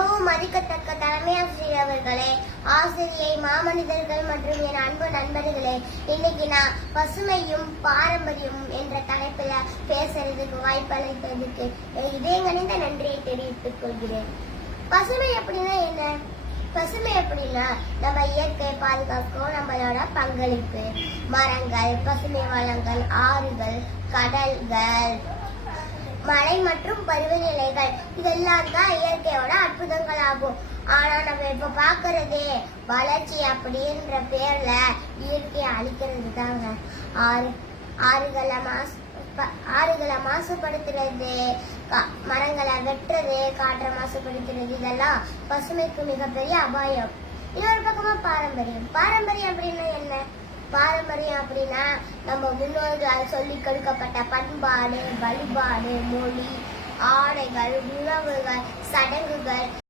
மிகவும் மதிக்கத்தக்க தலைமை ஆசிரியர் அவர்களே, ஆசிரியை, மாமனிதர்கள் மற்றும் என் அன்பு நண்பர்களே, இன்னைக்கு நான் பசுமையும் பாரம்பரியமும் என்ற தலைப்பில் பேசுறதுக்கு வாய்ப்பளித்ததுக்கு இதயங்கனிந்த நன்றியை தெரிவித்துக் கொள்கிறேன். பசுமை அப்படின்னா என்ன? பசுமை அப்படின்னா நம்ம இயற்கையை பாதுகாக்கும் நம்மளோட பங்களிப்பு. மரங்கள், பசுமை வளங்கள், ஆறுகள், கடல்கள், மழை மற்றும் பருவநிலைகள் இதெல்லாம் தான் இயற்கையோட அற்புதங்கள் ஆகும். ஆனா நம்ம இப்ப பாக்குறதே வளர்ச்சி அப்படின்ற பேர்ல இயற்கையை அழிக்கிறது தாங்க. ஆறுகளை மாசுபடுத்துறது, மரங்களை வெட்டுறது, காற்றை மாசுபடுத்துறது இதெல்லாம் பசுமைக்கு மிகப்பெரிய அபாயம். இன்னொரு பக்கமா பாரம்பரியம் அப்படின்னா என்ன? பாரம்பரியம் அப்படின்னா நம்ம முன்னோர்களால் சொல்லி கொடுக்கப்பட்ட பண்பாடு, வழிபாடு, மொழி, ஆடைகள், உணவுகள், சடங்குகள்